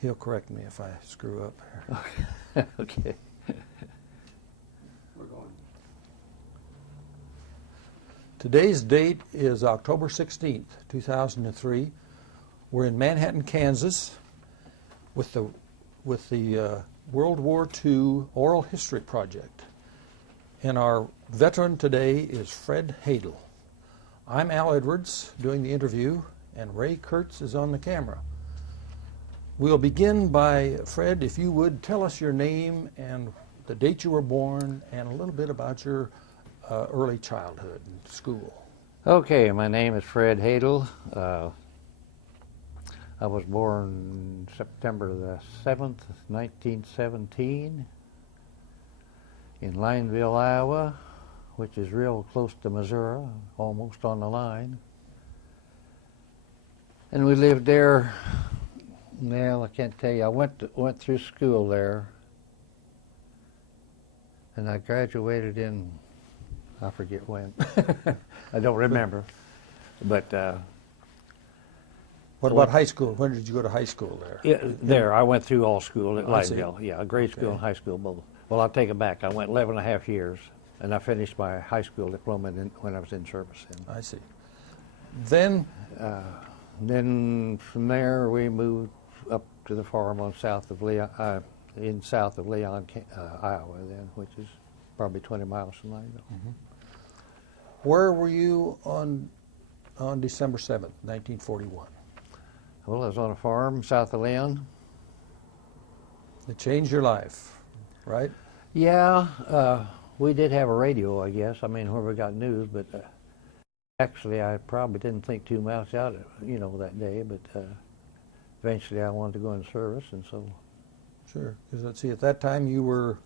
He'll correct me if I screw up here. Okay. We're going. Today's date is October 16th, 2003. We're in Manhattan, Kansas with the World War II Oral History Project. And our veteran today is Fred Hadle. I'm Al Edwards doing the interview, and Ray Kurtz is on the camera. We'll begin by, Fred, if you would, tell us your name and the date you were born and a little bit about your early childhood and school. Okay, my name is Fred Hadle. I was born September the 7th, 1917 in Lineville, Iowa, which is real close to Missouri, almost on the line. And we lived there. Well, I can't tell you. I went through school there, and I graduated in, I forget when. I don't remember. But what about high school? When did you go to high school there? Yeah, there. I went through all school at Lineville. Yeah, grade school and high school both. Well, I'll take it back. I went 11 and a half years, and I finished my high school diploma when I was in service. I see. Then from there we moved up to the farm on south of Leon, Iowa, then, which is probably 20 miles from Lineville. Mm-hmm. Where were you on December 7th, 1941? Well, I was on a farm south of Leon. It changed your life, right? Yeah, we did have a radio, I guess. I mean, where we got news, but actually, I probably didn't think too much out of it, that day. But eventually, I wanted to go in service, and so. Sure, because let's see, at that time you were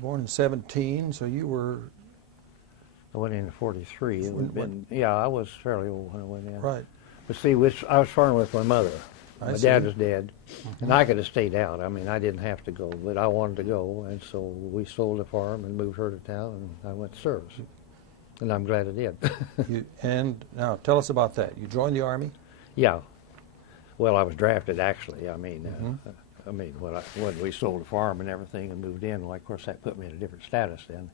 born in 17, so you were. I went in 43. It would have been, yeah, I was fairly old when I went in. Right. But see, I was farming with my mother. My dad was dead, Mm-hmm. and I could have stayed out. I mean, I didn't have to go, but I wanted to go, and so we sold the farm and moved her to town, and I went to service. And I'm glad I did. And now, tell us about that. You joined the Army? Yeah. Well, I was drafted, actually. I mean, Mm-hmm. when we sold the farm and everything and moved in, well, of course, that put me in a different status then.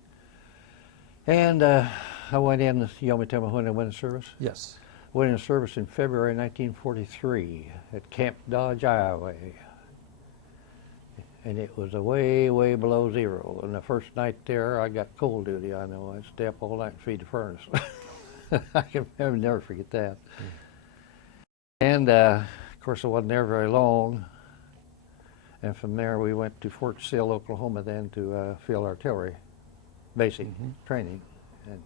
And I went in, you want me to tell me when I went in service? Yes. Went in service in February 1943 at Camp Dodge, Iowa. And it was way, way below zero. And the first night there, I got cold duty, I know. I'd stay up all night and feed the furnace. I can never forget that. And, of course, I wasn't there very long. And from there, we went to Fort Sill, Oklahoma, then to field artillery basic training. And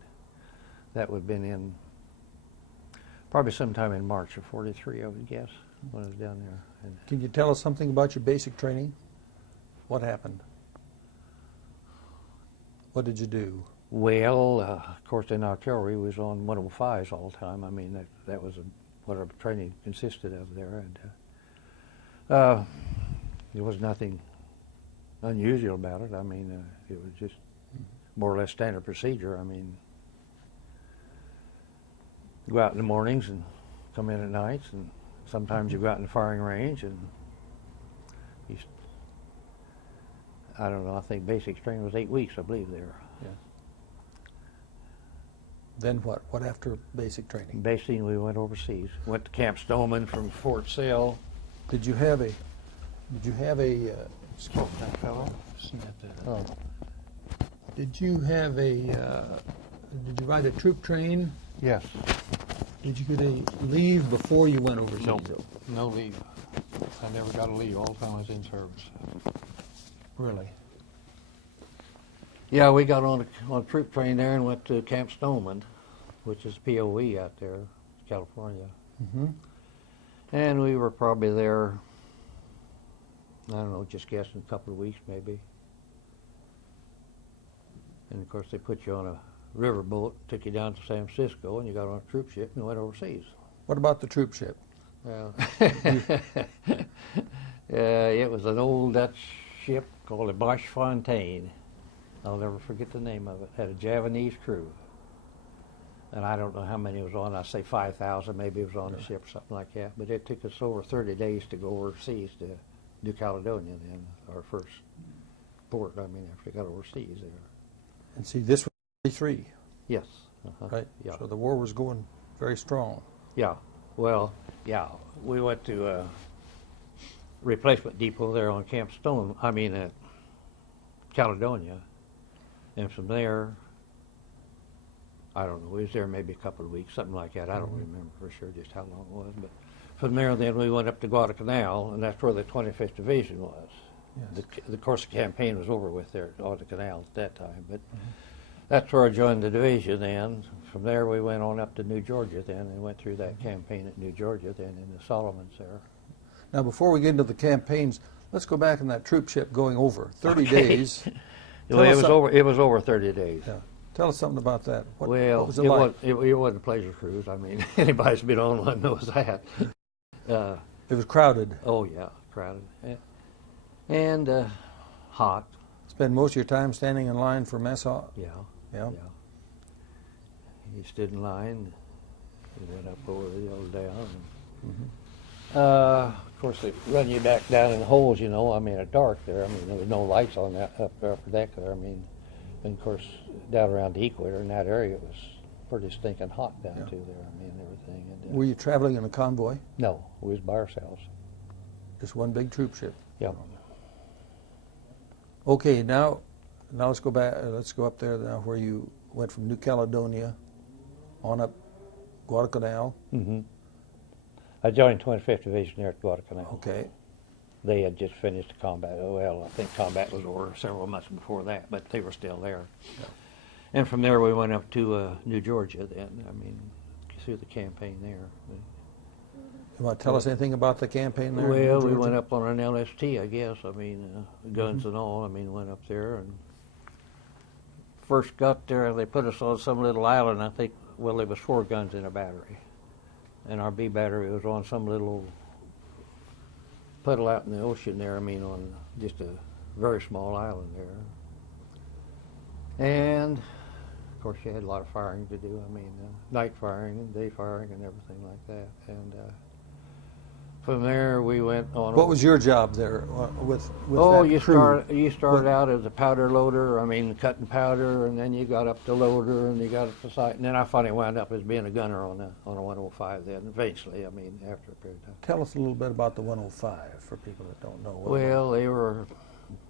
that would have been in probably sometime in March of 43, I would guess, when I was down there. And can you tell us something about your basic training? What happened? What did you do? Well, of course, in artillery, we was on 105s all the time. I mean, that was what our training consisted of there. And there was nothing unusual about it. I mean, it was just more or less standard procedure. I mean, go out in the mornings and come in at nights, and sometimes you go out in the firing range, and I don't know, I think basic training was 8 weeks, I believe, there. Yeah. Then what? What after basic training? Basically, we went overseas. Went to Camp Stoneman from Fort Sill. Did you have a Excuse me, fellow. Oh. Did you have did you ride a troop train? Yes. Did you get a leave before you went overseas? No, no leave. I never got a leave all the time I was in service. Really? Yeah, we got on a troop train there and went to Camp Stoneman, which is POE out there, California. Mm-hmm. And we were probably there, I don't know, just guessing, a couple of weeks maybe. And of course they put you on a river boat, took you down to San Francisco, and you got on a troop ship and went overseas. What about the troop ship? Well, it was an old Dutch ship called the Bosch Fontaine. I'll never forget the name of it. Had a Javanese crew. and I don't know how many was on. I say 5,000, maybe it was on the ship or something like that. But it took us over 30 days to go overseas to New Caledonia, then our first port. I mean, after we got overseas there. And see, this was 33, Yes. Uh-huh. right? Yeah. So the war was going very strong. Yeah. Well, yeah. We went to a replacement depot there on Camp Stone. I mean, at Caledonia, and from there, I don't know. We was there maybe a couple of weeks, something like that. I don't remember for sure just how long it was. But from there, then we went up to Guadalcanal, and that's where the 25th Division was. Yes. Of course, the campaign was over with there on the canal at that time, but that's where I joined the division. Then from there, we went on up to New Georgia. Then and went through that campaign at New Georgia. Then in the Solomons there. Now, before we get into the campaigns, let's go back in that troop ship going over 30 Okay. days. Well, it was over. It was over 30 days. Yeah. Tell us something about that. What was it it like? it wasn't a pleasure cruise. I mean, anybody's been on one knows that. It was crowded. Oh yeah, crowded and hot. Spend most of your time standing in line for mess hall. Yeah. Yeah. Yeah. He stood in line. He went up over the old down. Of course, they run you back down in the holes. You know, I mean, at dark there. I mean, there was no lights on that upper deck there. I mean, and of course, down around the equator in that area, it was pretty stinking hot down Yeah. through there. I mean, everything. And, Were you traveling in a convoy? no, we was by ourselves. Just one big troop ship. Yeah. Okay, now let's go back. Let's go up there now, where you went from New Caledonia on up Guadalcanal. Mm-hmm. I joined 25th Division there at Guadalcanal. Okay. They had just finished combat. Well, I think combat was over several months before that, but they were still there. Yeah. And from there we went up to New Georgia then. I mean, through the campaign there. You want to tell us anything about the campaign there? in New Well, we Georgia? went up on an LST, I guess. I mean, guns and all. I mean, went up there and first got there. They put us on some little island. I think. Well, there was 4 guns in a battery, and our B battery was on some little puddle out in the ocean there. I mean, on just a very small island there. And of course, you had a lot of firing to do. I mean, night firing and day firing and everything like that. And from there, we went on. What was your job there with Oh, that you crew? started out as a powder loader. I mean, cutting powder, and then you got up to loader, and you got up to sight, and then I finally wound up as being a gunner on a 105. Then eventually, I mean, after a period of time. Tell us a little bit about the 105 for people that don't know. Well, they were.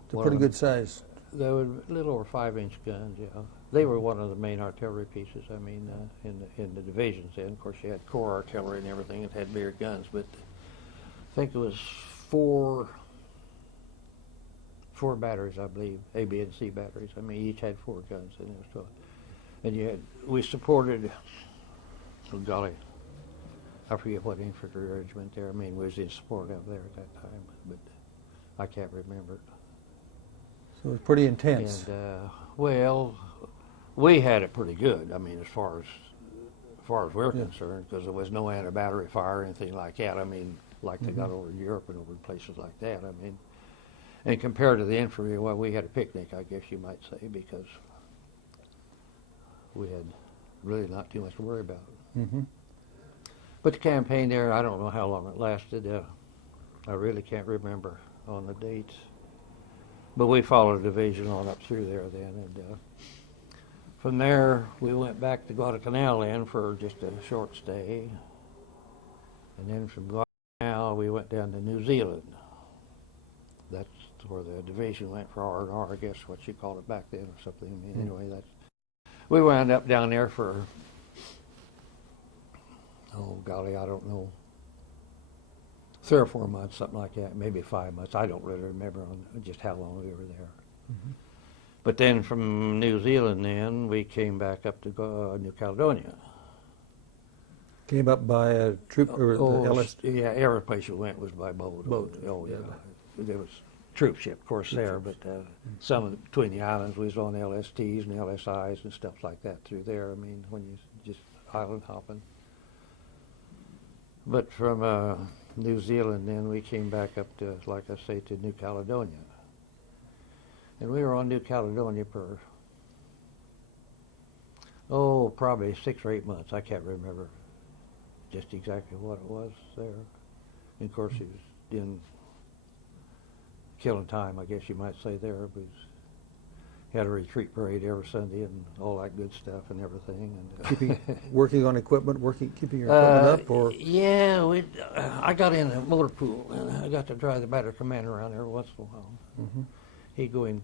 It's a pretty good size. They were a little over 5-inch guns. Yeah, they were one of the main artillery pieces. I mean, in the divisions. Then, of course, you had corps artillery and everything. It had bigger guns, but I think it was four batteries, I believe, A, B, and C batteries. I mean, each had 4 guns, and it was 12. And we supported. Oh golly, I forget what infantry regiment there. I mean, we was in support of there at that time, but I can't remember it. So it was pretty intense. And well, we had it pretty good. I mean, as far as we're concerned, because there was no anti-battery fire or anything like that. I mean, like they got over in Europe and over in places like that. I mean, and compared to the infantry, well, we had a picnic, I guess you might say, because we had really not too much to worry about. Mm-hmm. But the campaign there, I don't know how long it lasted. I really can't remember on the dates. But we followed the division on up through there then. And from there, we went back to Guadalcanal then for just a short stay. And then from Guadalcanal, we went down to New Zealand. That's where the division went for R&R, I guess what you called it back then or something. I mean, anyway, we wound up down there for, oh golly, I don't know, 3 or 4 months, something like that, maybe 5 months. I don't really remember on just how long we were there. Mm-hmm. But then from New Zealand then, we came back up to New Caledonia. Came up by a troop or the LS. Yeah, every place we went was by boat. Boat, Oh, yeah. yeah. There was troop ship, of course, there, but some of between the islands we was on LSTs and LSIs and stuff like that through there. I mean, when you just island hopping. But from New Zealand then we came back up to, like I say, to New Caledonia. And we were on New Caledonia for Oh, probably 6 or 8 months. I can't remember just exactly what it was there. And of course, he was in killing time, I guess you might say there. But he had a retreat parade every Sunday and all that good stuff and everything. And Working on equipment, keeping your equipment up, or yeah, I got in a motor pool and I got to drive the battery commander around there once in a while. mm-hmm. He'd go in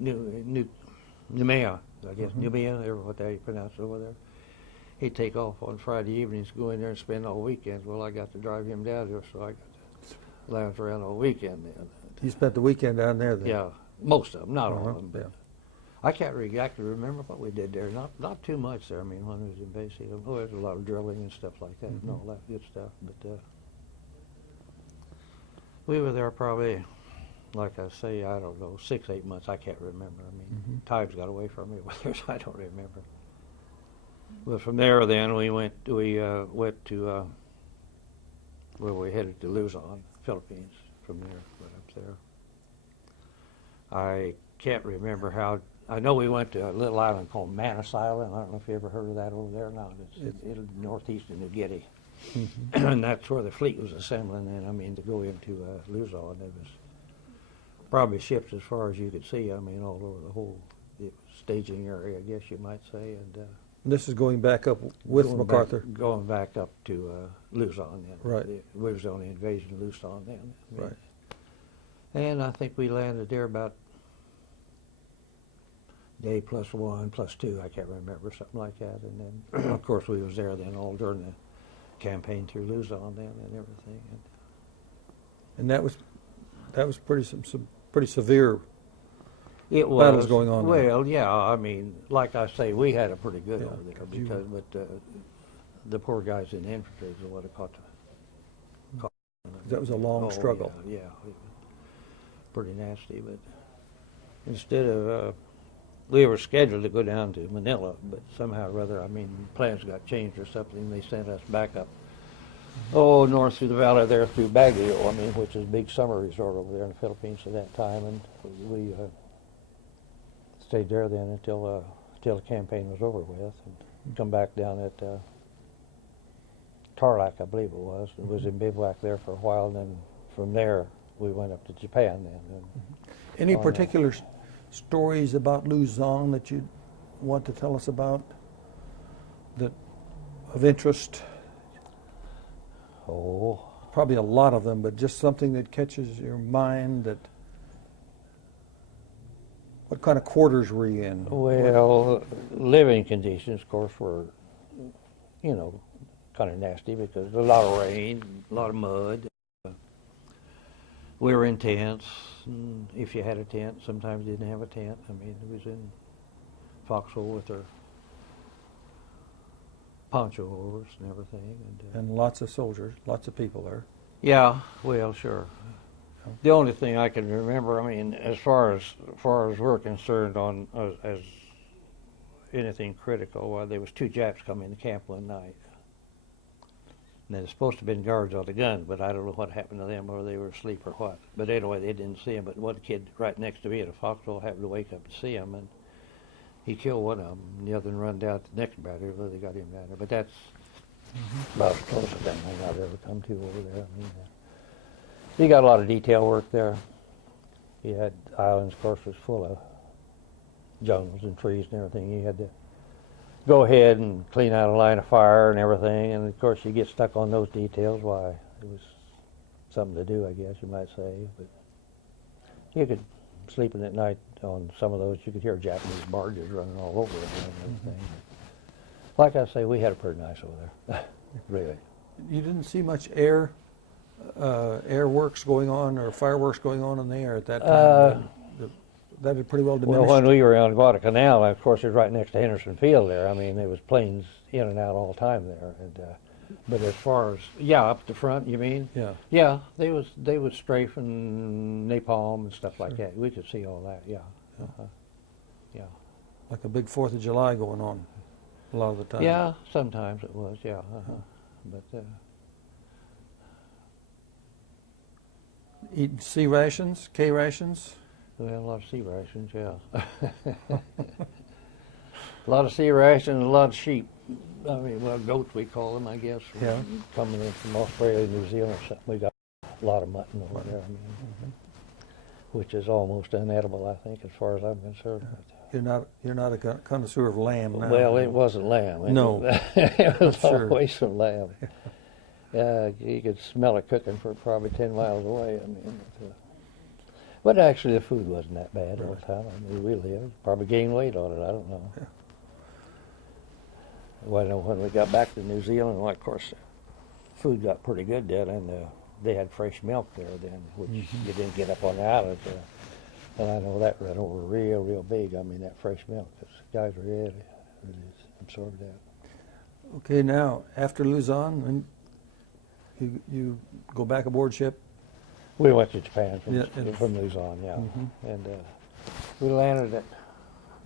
Nemea, I guess, Nemea, or what they pronounce it over there. He'd take off on Friday evenings, go in there and spend all weekend. Well, I got to drive him down there, so I got to lounge around all weekend then. You spent the weekend down there then? Yeah, most of them, not all Uh-huh, of them. But yeah. I can't exactly remember what we did there. Not too much there. I mean, when we was in base, oh, there's a lot of drilling and stuff like that, and all that good stuff. But we were there probably, like I say, I don't know, 6, 8 months. I can't remember. I mean, time's got away from me. Whether I don't remember. But from there, then we went to where we headed to Luzon, Philippines. From there, right up there. I can't remember how. I know we went to a little island called Manus Island. I don't know if you ever heard of that over there or not. It's northeast of New Guinea. And that's where the fleet was assembling. And I mean, to go into Luzon, it was probably ships as far as you could see. I mean, all over the whole staging area, I guess you might say. And this is going back up with MacArthur. Going back up to Luzon then. Right. We was on the invasion of Luzon then. Right. And I think we landed there about day plus 1, plus 2, I can't remember, something like that. And then, of course, we was there then all during the campaign through Luzon then and everything. And that was some pretty severe It was battles going on there. Well, yeah, I mean, like I say, we had it pretty good Yeah, over there you- because, but the poor guys in the infantry is what it caught. That was a long struggle. Yeah, it was pretty nasty. But instead of we were scheduled to go down to Manila, but somehow or other, I mean, plans got changed or something. They sent us back up, north through the valley there through Baguio, I mean, which is a big summer resort over there in the Philippines at that time, and we stayed there then until the campaign was over with, and come back down at Tarlac, I believe it was, and was in bivouac there for a while, and then from there we went up to Japan then. And Any on particular stories about Luzon that you want to tell us about that of interest? Oh, Probably a lot of them, but just something that catches your mind. That what kind of quarters were you in? well, living conditions, of course, were, kind of nasty because a lot of rain, a lot of mud. We were in tents. And if you had a tent, sometimes you didn't have a tent. I mean, it was in foxhole with their poncho over us and everything. And lots of soldiers, lots of people there. Yeah, well, sure. The only thing I can remember, I mean, as far as we're concerned on as anything critical, there was 2 Japs coming to camp one night. And they're supposed to have been guards on the gun, but I don't know what happened to them, or they were asleep or what. But anyway, they didn't see him. But one kid right next to me at a foxhole happened to wake up to see him, and he killed one of them. And the other one run down to the next battery where they got him down there. But that's about as close as anything I've ever come to over there. I mean, he got a lot of detail work there. He had islands, of course, was full of jungles and trees and everything. He had to go ahead and clean out a line of fire and everything, and of course you get stuck on those details. Why, it was something to do, I guess you might say. But you could, sleeping at night on some of those, you could hear Japanese barges running all over it and everything. Like I say, we had it pretty nice over there, really. You didn't see much air works going on or fireworks going on in the air at that time. That had pretty well diminished. Well, when we were on Guadalcanal, of course, it was right next to Henderson Field there. I mean, there was planes in and out all the time there. And, but as far as, up the front, you mean? Yeah. Yeah, they was strafing napalm and stuff like that. We could see all that, yeah. Yeah. Like a big 4th of July going on a lot of the time. Yeah, sometimes it was, yeah. But Eating C rations, K rations? we had a lot of sea rations, yeah. A lot of sea rations, a lot of sheep. I mean, well, goats we call them, I guess. Yeah. Coming in from Australia, New Zealand, or something. We got a lot of mutton over there. I mean, which is almost unedible, I think, as far as I'm concerned. You're not a connoisseur of lamb now. Well, it wasn't lamb. No. It was Sure. always from lamb. You could smell it cooking for probably 10 miles away. I mean, but actually the food wasn't that bad all the time. I mean, we lived. Probably gained weight on it. I don't know. Yeah. Well, I know when we got back to New Zealand, well, of course, food got pretty good then, and they had fresh milk there then, which you didn't get up on the island. And I know that ran over real big. I mean, that fresh milk. Those guys really absorbed that. Okay, now after Luzon, you go back aboard ship. We went to Japan Yeah, from Luzon, yeah. And we landed at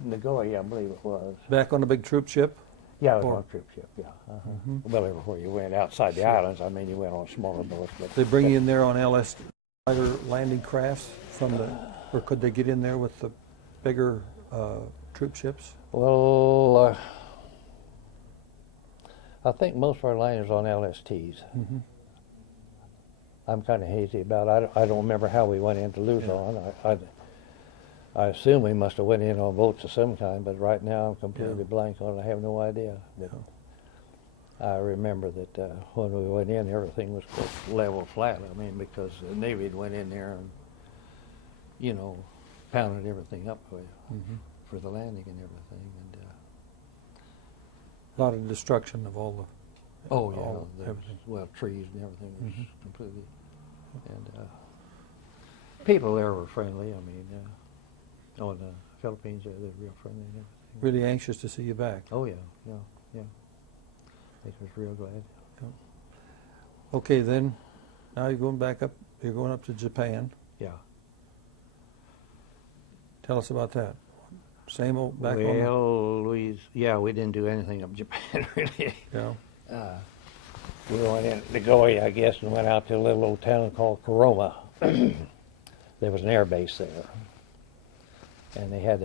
Nagoya, I believe it was. Back on a big troop ship. Yeah, it was Or- on a troop ship, yeah. Well, everywhere you went outside the islands, I mean, you went on smaller boats. But They bring you in there on LS fighter landing crafts from the, or could they get in there with the bigger troop ships? Well, I think most of our liners on LSTs. I'm kind of hazy about it. I don't remember how we went into Luzon. I assume we must have went in on boats of some kind, but right now I'm completely blank on it. I have no idea. But I remember that when we went in, everything was level flat. I mean, because the Navy had went in there and, you know, pounded everything up for the landing and everything. And A lot of destruction of all the. oh yeah, all- there was, everything. well, trees and everything was completely. And people there were friendly. I mean, on the Philippines, they're real friendly and everything. Really anxious to see you back. Oh yeah. I was real glad. Okay, then now you're going back up. You're going up to Japan. Yeah. Tell us about that. Same old back on. Well, we didn't do anything up Japan really. Yeah. We went in Nagoya, I guess, and went out to a little old town called Kuroma. There was an air base there, and they had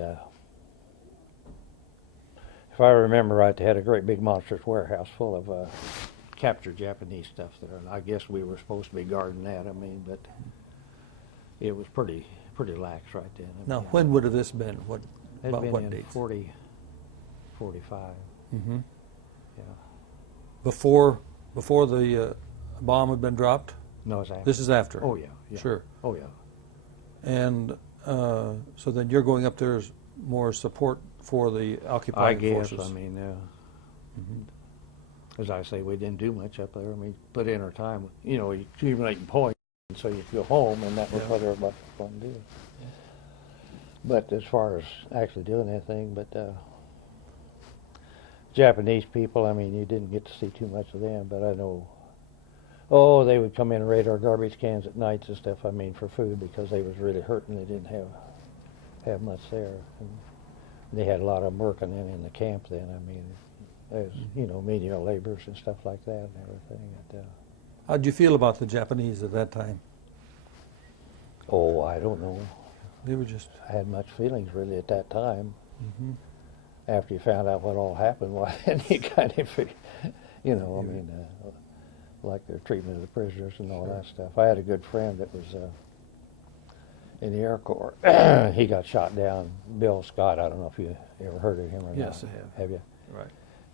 if I remember right, they had a great big monstrous warehouse full of captured Japanese stuff there, and I guess we were supposed to be guarding that. I mean, but it was pretty lax right then. I Now, mean, when would have this been? it'd About been what in dates? 45. Mm-hmm. Yeah. Before the bomb had been dropped. No, it's after. This is after. Oh yeah. Sure. Oh yeah. And so then you're going up there as more support for the I occupying guess. forces. I mean, as I say, we didn't do much up there. I mean, put in our time. You know, accumulating points, and so you could go home, and that was what everybody was going to do. But as far as actually doing anything, but Japanese people, I mean, you didn't get to see too much of them. But I know, they would come in and raid our garbage cans at nights and stuff. I mean, for food because they was really hurting. They didn't have much there. And they had a lot of them working in the camp then. I mean, as menial laborers and stuff like that and everything. And, How'd you feel about the Japanese at that time? oh, I don't know. They were just. I had much feelings really at that time. After you found out what all happened, why then you kind of figure, I mean, like their treatment of the prisoners and all that stuff. I had a good friend that was in the Air Corps. He got shot down. Bill Scott. I don't know if you ever heard of him or Yes, not. I have. Have you? Right.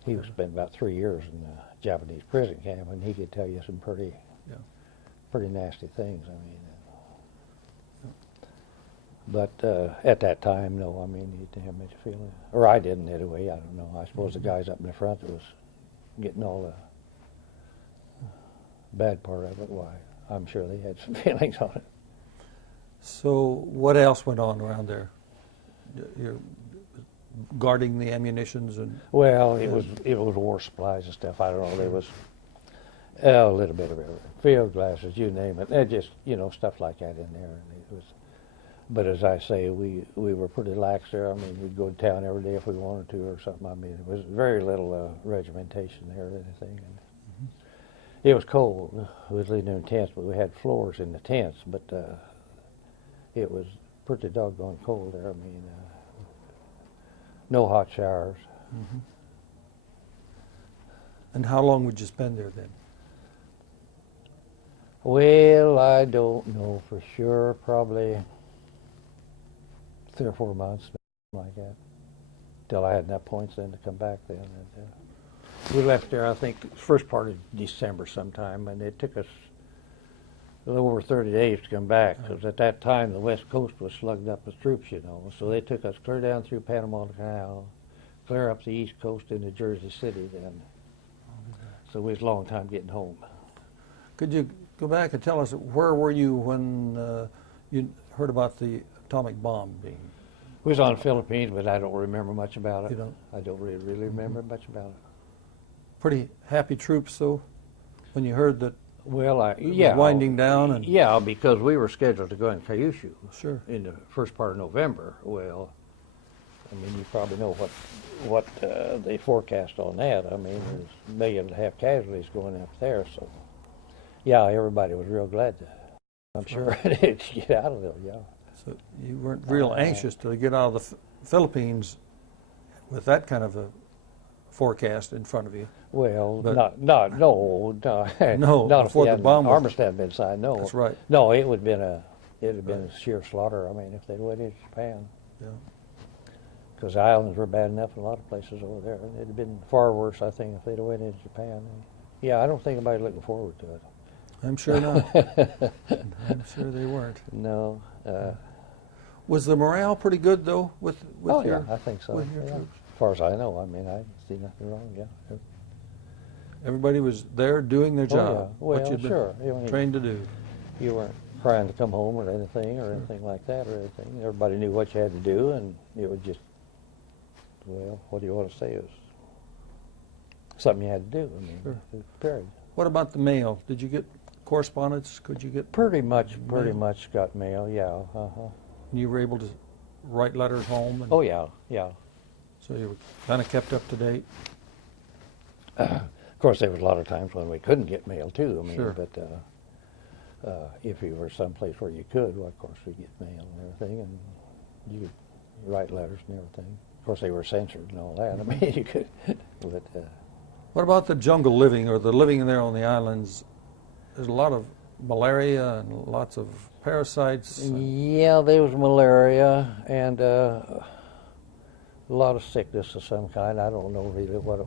He spent about 3 years in a Japanese prison camp, and he could tell you some pretty nasty things. I mean, but at that time, no. I mean, he didn't have much feeling, or I didn't anyway. I don't know. I suppose the guys up in the front that was getting all the bad part of it. Why? I'm sure they had some feelings on it. So what else went on around there? You're guarding the ammunitions and. Well, it was war supplies and stuff. I don't know. There was a little bit of everything. Field glasses, you name it. And just stuff like that in there. And it was. But as I say, we were pretty lax there. I mean, we'd go to town every day if we wanted to or something. I mean, there was very little regimentation there or anything. And it was cold. We was living in tents, but we had floors in the tents. But it was pretty doggone cold there. I mean, no hot showers. And how long would you spend there then? Well, I don't know for sure. Probably 3 or 4 months, something like that, till I had enough points then to come back then. And, we left there, I think, first part of December sometime, and it took us a little over 30 days to come back, because at that time the West Coast was slugged up with troops, you know. So they took us clear down through Panama Canal, clear up the East Coast into Jersey City then. So it was a long time getting home. Could you go back and tell us where were you when you heard about the atomic bomb being? We was on the Philippines, but I don't remember much about it. You don't? I don't really remember much about it. Pretty happy troops, though, when you heard that Well, it was winding down. And yeah, because we were scheduled to go in Kyushu sure. in the first part of November. Well, I mean, you probably know what they forecast on that. I mean, there's 1.5 million casualties going up there, so yeah, everybody was real glad to, I'm sure, to get out of there. Yeah. So you weren't real anxious to get out of the Philippines with that kind of a forecast in front of you. Well, But- no, not before the bomb was- armistice had been signed. No, That's right. No, it would have been a sheer slaughter. I mean, if they'd went into Japan, Yeah. because the islands were bad enough in a lot of places over there, and it'd have been far worse, I think, if they'd have went into Japan. Yeah, I don't think anybody's looking forward to it. I'm sure not. I'm sure they weren't. No. Was the morale pretty good though with Oh your? yeah, I think so. with your Yeah. troops? As far as I know, I mean, I see nothing wrong. Yeah. Everybody was there doing their Oh, yeah. job. What Well, you'd been sure. I mean, trained to do. You weren't trying to come home or anything like that or anything. Everybody knew what you had to do, and it was just, well, what do you want to say? It was something you had to do. I mean, Sure. period. What about the mail? Did you get correspondence? Could you get? Pretty much Mail? got mail. Yeah. You were able to write letters home. And Oh yeah. So you were kind of kept up to date. Of course, there was a lot of times when we couldn't get mail too. I mean, Sure. but if you were someplace where you could, well, of course, we get mail and everything, and you could write letters and everything. Of course, they were censored and all that. I mean, you could, but What about the jungle living or the living there on the islands? There's a lot of malaria and lots of parasites. yeah, there was malaria and a lot of sickness of some kind. I don't know really what it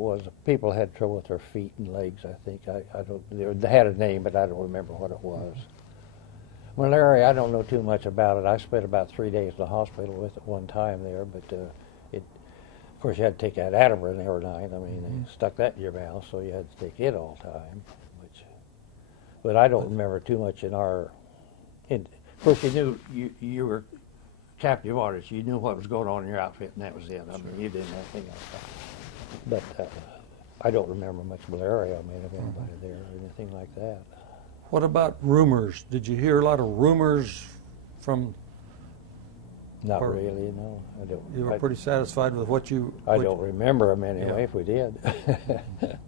was. People had trouble with their feet and legs. I think I don't. They had a name, but I don't remember what it was. Malaria, I don't know too much about it. I spent about 3 days in the hospital with it one time there, but of course, you had to take that Ativan every night. I mean, they stuck that in your mouth, so you had to take it all the time. But I don't remember too much in our. Of course, you knew you were captive artists. You knew what was going on in your outfit, and that was it. I mean, you didn't know anything else. But I don't remember much malaria. I mean, of anybody there or anything like that. What about rumors? Did you hear a lot of rumors from? Not Or- really, no. I don't. You were pretty satisfied with what you? I what- don't remember them anyway. Yeah. If we did.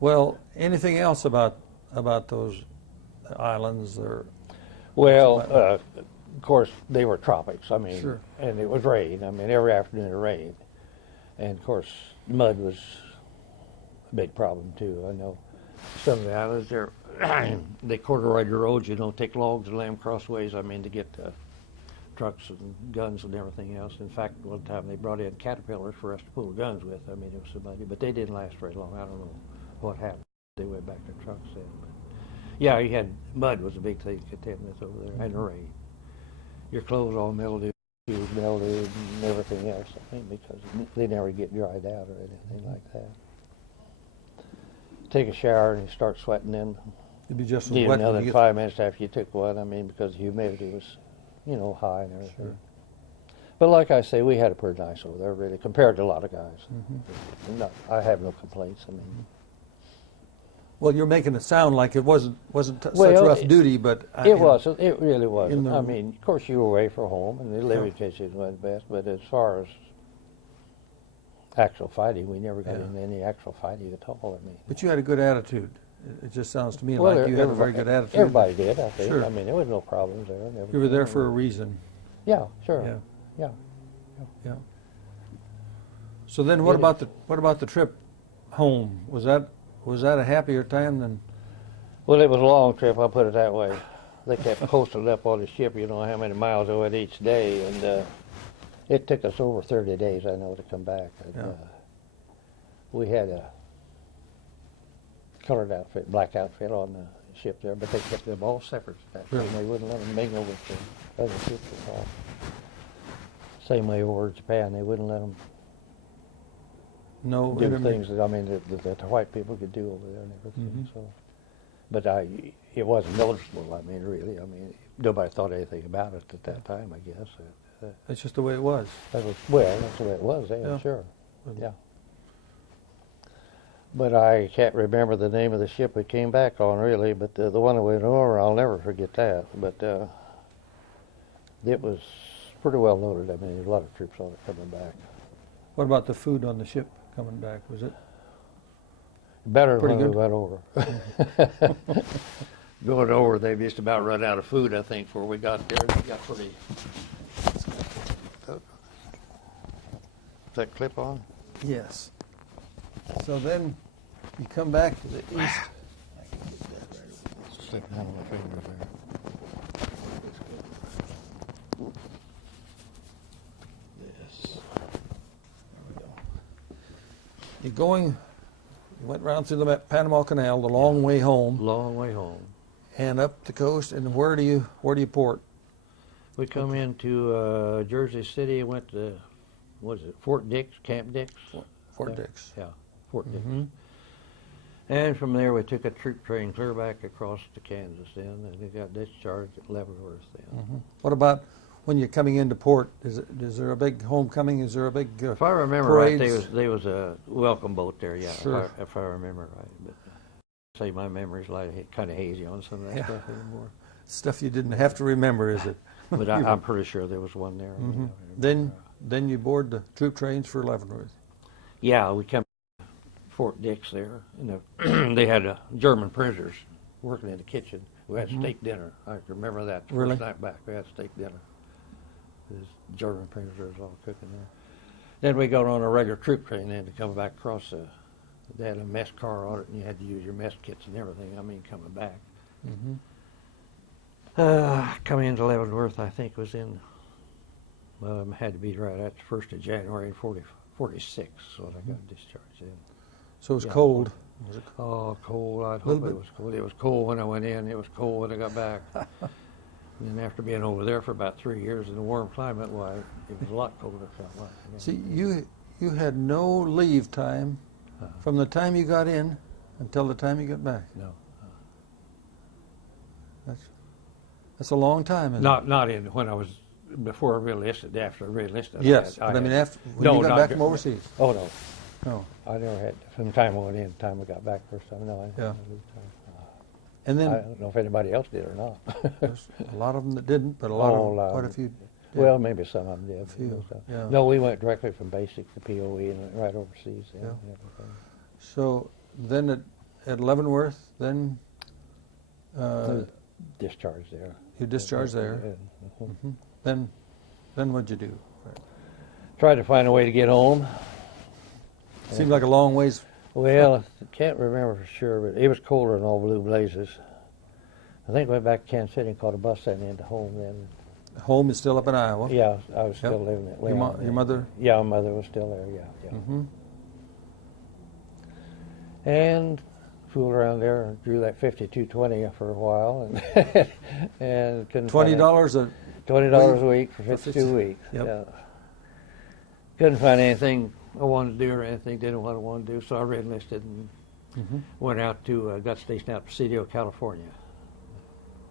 Well, anything else about those islands or? Well, of course, they were tropics. I mean, Sure. and it was rain. I mean, every afternoon it rained, and of course, mud was a big problem too. I know some of the islands there, they corduroy the roads. You know, take logs and lay them crossways. I mean, to get trucks and guns and everything else. In fact, one time they brought in caterpillars for us to pull guns with. I mean, it was so muddy, but they didn't last very long. I don't know what happened. They went back to trucks then. But yeah, you had mud was a big thing to contend with over there, and the rain. Your clothes all mildewed, shoes mildewed, and everything else. I mean, because they never get dried out or anything like that. Take a shower and you start sweating in. It'd be just as Need wet when another you get- 5 minutes after you took one. I mean, because the humidity was, high and everything. Sure. But like I say, we had it pretty nice over there, really, compared to a lot of guys. Mm-hmm. No, I have no complaints. I mean, Well, you're making it sound like it wasn't such Well, rough duty, but it wasn't. It really in wasn't. the- I mean, of course, you were away from home, and the living conditions weren't best. But as far as actual fighting, we never got Yeah. into any actual fighting at all. I mean, But you had a good attitude. It just sounds to me well, like you had a very everybody- good attitude. Everybody did, I think. Sure. I mean, there was no problems there. You were there for a reason. Yeah, sure. Yeah. Yeah. Yeah. So then, what It about the trip home? Was that a happier time than? Well, it was a long trip, I'll put it that way. They kept posting up on the ship, you know, how many miles they went each day, and it took us over 30 days, I know, to come back. And, Yeah. We had a colored outfit, black outfit on the ship there, but they kept them all separate. Really? They wouldn't let them mingle with the other ships at all. Same way over in Japan, they wouldn't let them No. do things that, I mean, that the white people could do over there and everything. Mhm. So, but it wasn't noticeable. I mean, really. I mean, nobody thought anything about it at that time. I guess That's just the way it was. that's the way it was. Yeah, Yeah. sure. Yeah. But I can't remember the name of the ship we came back on, really. But the one that went over, I'll never forget that. But it was pretty well loaded. I mean, there's a lot of troops on it coming back. What about the food on the ship coming back? Was it? Better Pretty than when good. we went over. Going over, they just about run out of food, I think, before we got there. They got pretty. Is that clip on? Yes. So then you come back to the east. Slip down on my fingers there. Yes. There we go. You went round through the Panama Canal the long way home Long way home. and up the coast. And where do you port? We come into Jersey City and went to, what is it, Fort Dix, Camp Dix? Fort Yeah. Dix. Yeah, Fort Dix. Mhm. And from there we took a troop train clear back across to Kansas then, and we got discharged at Leavenworth then. Mhm. What about when you're coming into port? Is there a big homecoming? Is there a big If I remember right, parades? there was a welcome boat there, yeah, Sure. if I remember right. But say my memory's like kind of hazy on some of that Yeah. stuff anymore. Stuff you didn't have to remember, is it? But I'm pretty sure there was one there. Mhm. Yeah, Then you board the troop trains for Leavenworth. yeah, we come to Fort Dix there, and they had German prisoners working in the kitchen. We had steak dinner. I can remember that the Really? first night back. We had steak dinner. There's German prisoners all cooking there. Then we got on a regular troop train then to come back across. They had a mess car on it, and you had to use your mess kits and everything. I mean, coming back. Mhm. Coming into Leavenworth, I think was in. Had to be right at the 1st of January in 46, so I got discharged in. So it was Yeah. cold. Was it Oh, cold. I Little hope bit. it was cold. It was cold when I went in. It was cold when I got back. And then after being over there for about 3 years in a warm climate, why, it was a lot colder, felt like. Yeah. See, you had no leave time from the time you got in until the time you got back. No. That's a long time, isn't Not in when I was, before I re-enlisted, after I re-enlisted. it? Yes, but I mean after when No, you got not back dur- from overseas. Oh, no. No. I never had, from the time I went in, the time I got back first time, no, I didn't Yeah. have leave time. And I then don't know if anybody else did or not. there's a lot of them that didn't, but a lot Oh, of a them, lot quite a of few. Well, maybe some of them did. but few, most of- yeah. No, we went directly from basic to POE and went right overseas. Yeah. And everything. So then at Leavenworth, then Discharged there. you discharged there. Yeah. Mhm. Then what'd you do? Tried to find a way to get home. Seemed like a long ways. Well, I can't remember for sure, but it was colder than all blue blazes. I think I went back to Kansas City and caught a bus and into home then. Home is still up in Iowa. Yeah, I was still living at Your, Leon. your mother? Yeah, my mother was still there, yeah. Mm-hmm. And fooled around there and drew that 5220 for a while and and couldn't find $20 a $20 a week for 50 52 weeks. Yep. Yeah. Couldn't find anything I wanted to do or anything, didn't know what I wanted to do, so I re-enlisted and went out to, got stationed out in Presidio, California.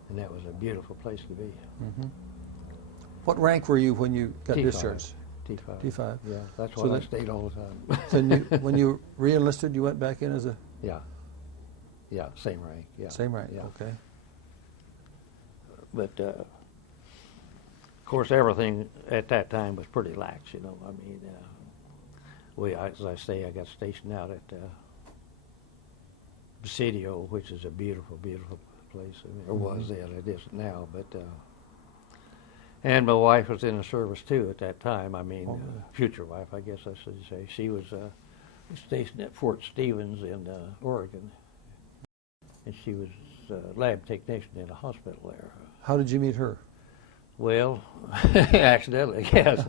And that was a beautiful place to be. What rank were you when you got T5. discharged? T5. T5. Yeah, that's So why I that- stayed all the time. Then you, when you re-enlisted, you went back in as a Yeah. Yeah, same rank. Yeah. same rank. Yeah. Okay. But of course, everything at that time was pretty lax. You know, I mean, as I say, I got stationed out at Presidio, which is a beautiful, beautiful place. I mean, it was then, it isn't now. But And my wife was in the service too at that time. I mean, Oh. future wife, I guess I should say. She was stationed at Fort Stevens in Oregon, and she was lab technician in a hospital there. How did you meet her? Well, accidentally, yes.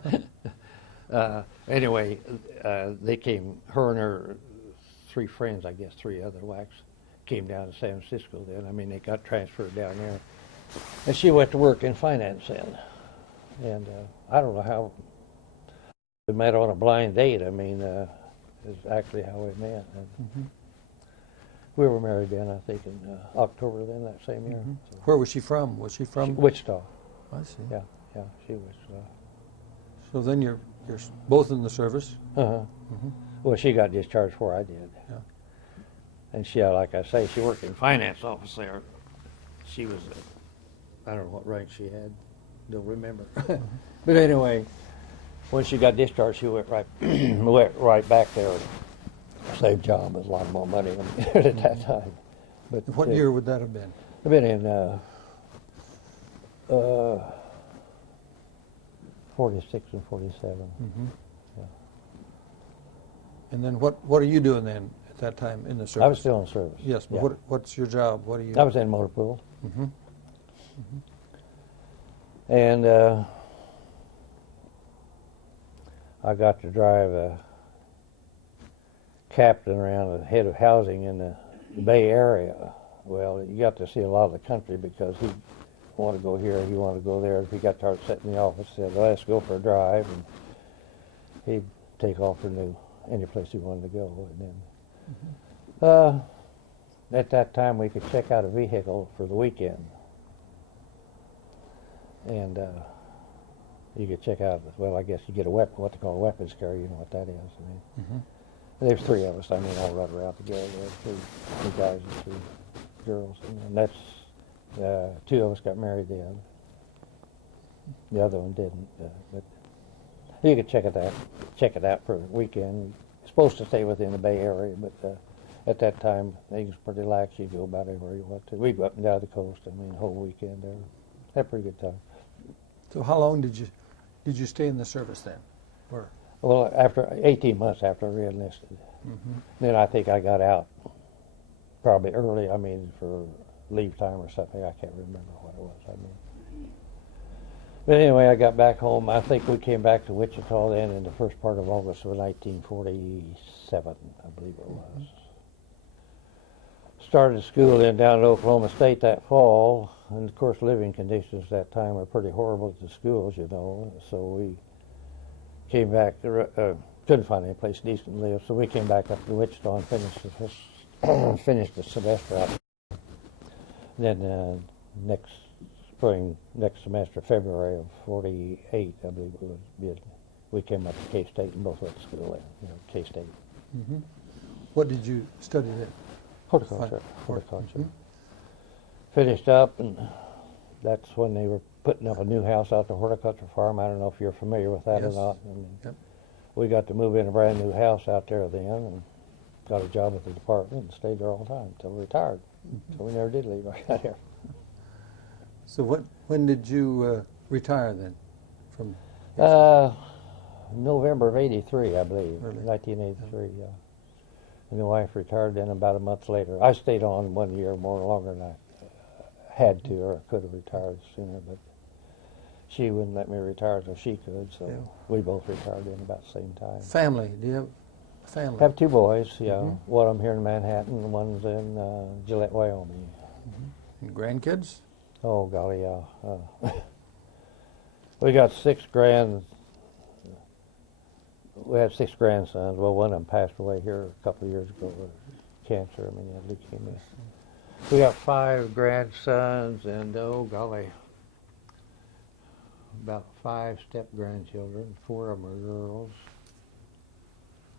Anyway, they came, her and her three friends, I guess, three other whacks, came down to San Francisco then. I mean, they got transferred down there. And she went to work in finance then. And I don't know how we met on a blind date. I mean, is actually how we met. And we were married then, I think, in October then, that same year. So. Where was she from? Was she from? Wichita. I see. Yeah, she was. So then you're both in the service? Well, she got discharged before I did. Yeah. And she, like I say, she worked in finance office there. She was, I don't know what rank she had, don't remember. But anyway, when she got discharged, she went right back there. Same job, was a lot more money at that time. But What year would that have been? I've been in 46 and 47. Yeah. And then what are you doing then at that time in the service? I was still in service. Yes, but yeah. what's your job? What do you? I was in motor pool. Mm-hmm. And I got to drive a captain around the head of housing in the Bay Area. Well, you got to see a lot of the country because he wanted to go here, he wanted to go there. If he got tired of sitting in the office, he said, well, let's go for a drive. And he'd take off for any place he wanted to go. And then, at that time, we could check out a vehicle for the weekend. And you could check out, well, I guess you get a weapon, what they call a weapons carrier, you know what that is. I mean, there's three of us, I mean, all run around together, three guys and three girls. And that's, two of us got married then. The other one didn't, but you could check it out for the weekend. You're supposed to stay within the Bay Area, but at that time, things were pretty lax. You go about everywhere you want to. We'd go up and down the coast, I mean, the whole weekend there. Had a pretty good time. So how long did you stay in the service then? Or? Well, after 18 months after I re-enlisted. Then I think I got out probably early, I mean, for leave time or something. I can't remember what it was. I mean, but anyway, I got back home. I think we came back to Wichita then in the first part of August of 1947, I believe it was. Started school then down at Oklahoma State that fall, and of course living conditions at that time were pretty horrible at the schools, you know. So we came back, couldn't find any place decent to live, so we came back up to Wichita and finished the semester out. Then next semester, February of 48, I believe it was, we came up to K-State and both went to school there, you know, K-State. What did you study then? Horticulture. Finished up, and that's when they were putting up a new house out the horticulture farm. I don't know if you're familiar with that Yes. or not. And Yep. we got to move in a brand new house out there then, and got a job at the department and stayed there all the time until we retired. So we never did leave. I got here. So when did you retire then? From November of '83, I believe, Really? 1983. Yeah. And the wife retired then about a month later. I stayed on 1 year more longer than I had to, or I could have retired sooner, but she wouldn't let me retire until she could, so Yeah. we both retired in about the same time. Family? Do you have a family? I have two boys, yeah. One of them here in Manhattan, and one's in Gillette, Wyoming. And grandkids? Oh, golly, yeah. We got we had six grandsons. Well, one of them passed away here a couple of years ago with cancer. I mean, he had leukemia. We got 5 grandsons and, oh, golly, about 5 step-grandchildren. 4 of them are girls.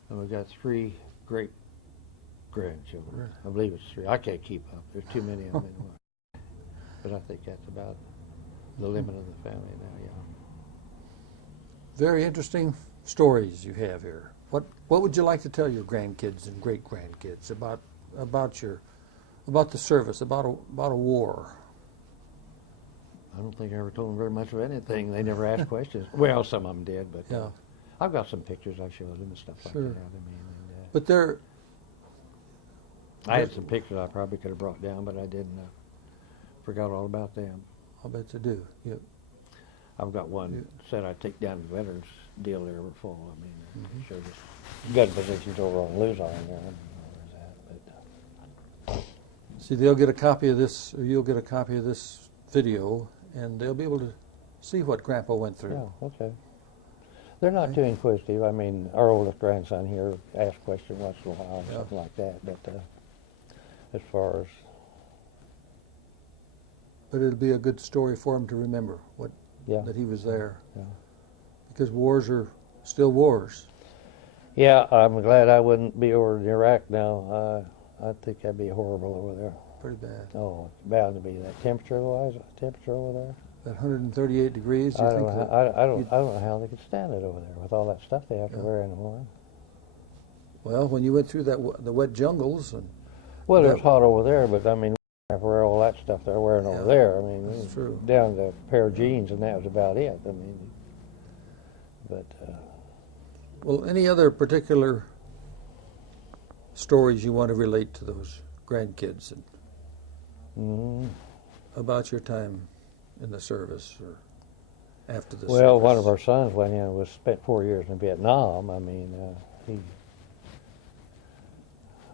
And we got 3 great-grandchildren. I believe it's 3. I can't keep up. There's too many of them anyway. But I think that's about the limit of the family now, yeah. Very interesting stories you have here. What would you like to tell your grandkids and great grandkids about the service, about a war? I don't think I ever told them very much of anything. They never asked questions. Well, some of them did, but Yeah. I've got some pictures I showed them and stuff Sure. like that. I mean, and, But they're, I had some pictures I probably could have brought down, but I didn't. Forgot all about them. I'll bet you do. Yep. I've got one Yeah. set I take down to the veterans deal there full. I mean, Mhm. shows us gun positions over on Luzon there. I don't know where's that, but See, they'll get a copy of this, or you'll get a copy of this video, and they'll be able to see what Grandpa went through. yeah, okay. They're not too inquisitive. I mean, our oldest grandson here asks questions once in a while, or Yeah. something like that. But as far as But it'll be a good story for him to remember yeah, that he was there, yeah. because wars are still wars. Yeah, I'm glad I wouldn't be over in Iraq now. I think that'd be horrible over there. Pretty bad. Oh, it's bound to be that temperature-wise. Temperature over there. At 138 degrees, do you I think don't, that? I don't know how they could stand it over there with all that stuff they have to Yeah. wear anymore. Well, when you went through the wet jungles, and Well, That- it's hot over there, but I mean, we have to wear all that stuff they're wearing Yeah, over there. I mean, that's true. down to a pair of jeans, and that was about it. I mean, but well, any other particular stories you want to relate to those grandkids and mhm. about your time in the service or after the Well, service? one of our sons went in and was spent 4 years in Vietnam. I mean,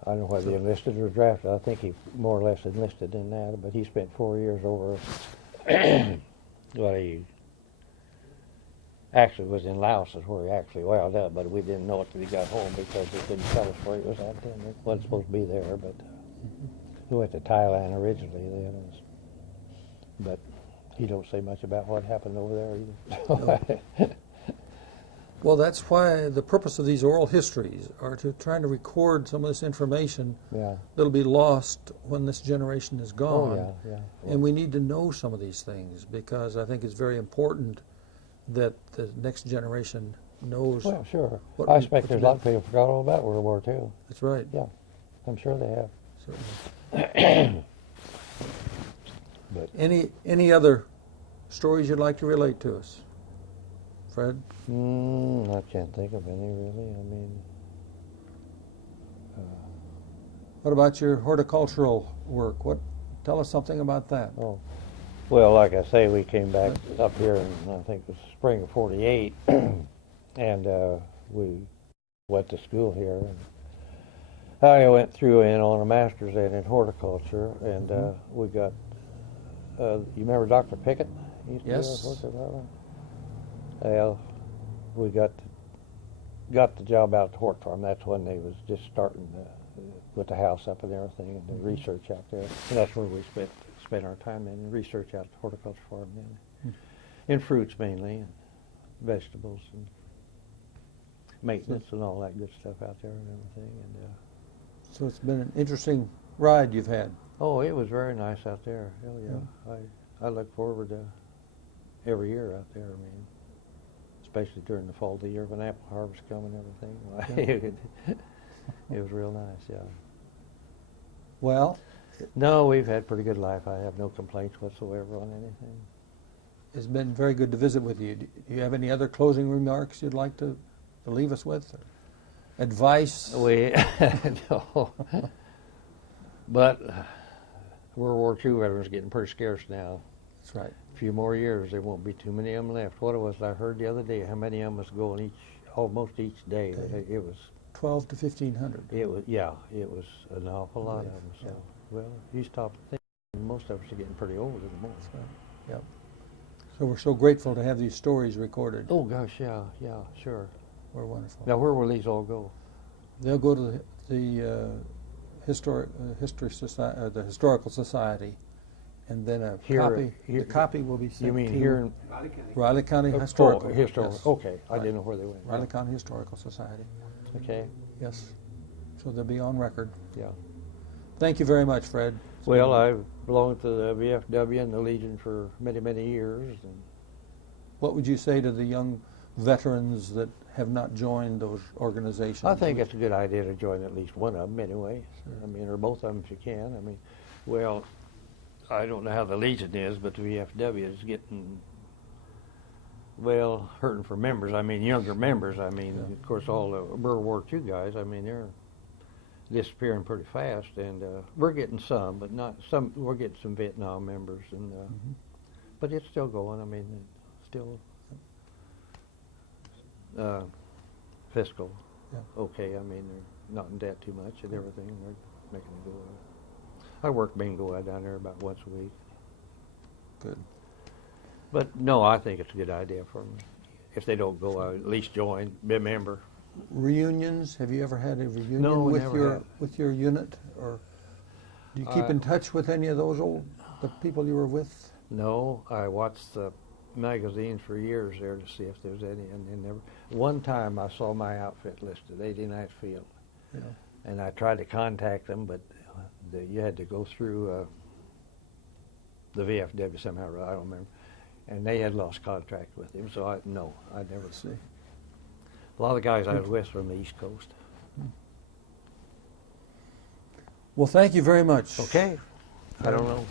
I don't know whether he enlisted or drafted. I think he more or less enlisted in that, but he spent 4 years over. Well, he actually was in Laos is where he actually wound up, but we didn't know it till he got home because they couldn't tell us where he was at then. It wasn't supposed to be there, but he went to Thailand originally then. But he don't say much about what happened over there either. Well, that's why the purpose of these oral histories are to try to record some of this information Yeah. that'll be lost when this generation is gone. Oh, yeah, yeah. And we need to know some of these things because I think it's very important that the next generation knows. Well, sure. what I we- expect what there's a you lot of people forgot all about World War II. That's right. Yeah, I'm sure they have. Certainly. But Any other stories you'd like to relate to us, Fred? I can't think of any really. I mean, What about your horticultural work? Tell us something about that. oh, well, like I say, we came back up here in I think it was spring of '48, and we went to school here. And I went through in on a master's in horticulture, and we got. You remember Dr. Pickett? He used to Yes. work at Hadle? Well, we got the job out at the hort farm. That's when they was just starting with the house up and everything, and the research out there. And that's where we spent our time in research out at the horticulture farm then, in fruits mainly, and vegetables and maintenance and all that good stuff out there and everything. And So it's been an interesting ride you've had. oh, it was very nice out there. Hell yeah. I look forward to every year out there. I mean, especially during the fall of the year when apple harvest come and everything. It was real nice, yeah. Well, No, we've had pretty good life. I have no complaints whatsoever on anything. it's been very good to visit with you. Do you have any other closing remarks you'd like to leave us with? Or advice? We no, but World War II veterans are getting pretty scarce now. That's right. A few more years, there won't be too many of them left. What it was I heard the other day, how many of them was going almost each day. It was 12 to 1,500. it was an awful lot of them. So Yeah. well, you stop to think, most of us are getting pretty old anymore. That's right. Yep. So we're so grateful to have these stories recorded. Oh gosh, yeah, sure. We're wonderful. Now where will these all go? They'll go to the historical society, and then a Here- copy. here- The copy will be sent You mean to here in Riley County Historical. Historical. Yes. Okay, I Right. didn't know where they went. Riley County Historical Society. Okay, Yes. So they'll be on record. yeah. Thank you very much, Fred. Well, I've belonged to the VFW and the Legion for many, many years. And What would you say to the young veterans that have not joined those organizations? I think it's a good idea to join at least one of them anyway. I mean, or both of them if you can. I mean, well, I don't know how the Legion is, but the VFW is getting, well, hurting for members. I mean, younger members. I mean, of course, all the World War II guys, I mean, they're disappearing pretty fast, and we're getting some, but not some. We're getting some Vietnam members, and but it's still going. I mean, it's still fiscal. Yeah. Okay, I mean, they're not in debt too much and everything. They're making it go. I work bingo out down there about once a week. Good. But no, I think it's a good idea for them. If they don't go, at least join, be a member. Reunions? Have you ever had a reunion No, we with never have. with your unit, or do you keep in touch with any of those the people you were with? No, I watched the magazines for years there to see if there's any, and they never. One time I saw my outfit listed, 89th Field, Yeah. and I tried to contact them, but you had to go through the VFW somehow. I don't remember, and they had lost contact with him. So I never See. A lot of the guys I was with from the East Coast. Well, thank you very much. Okay, I don't know.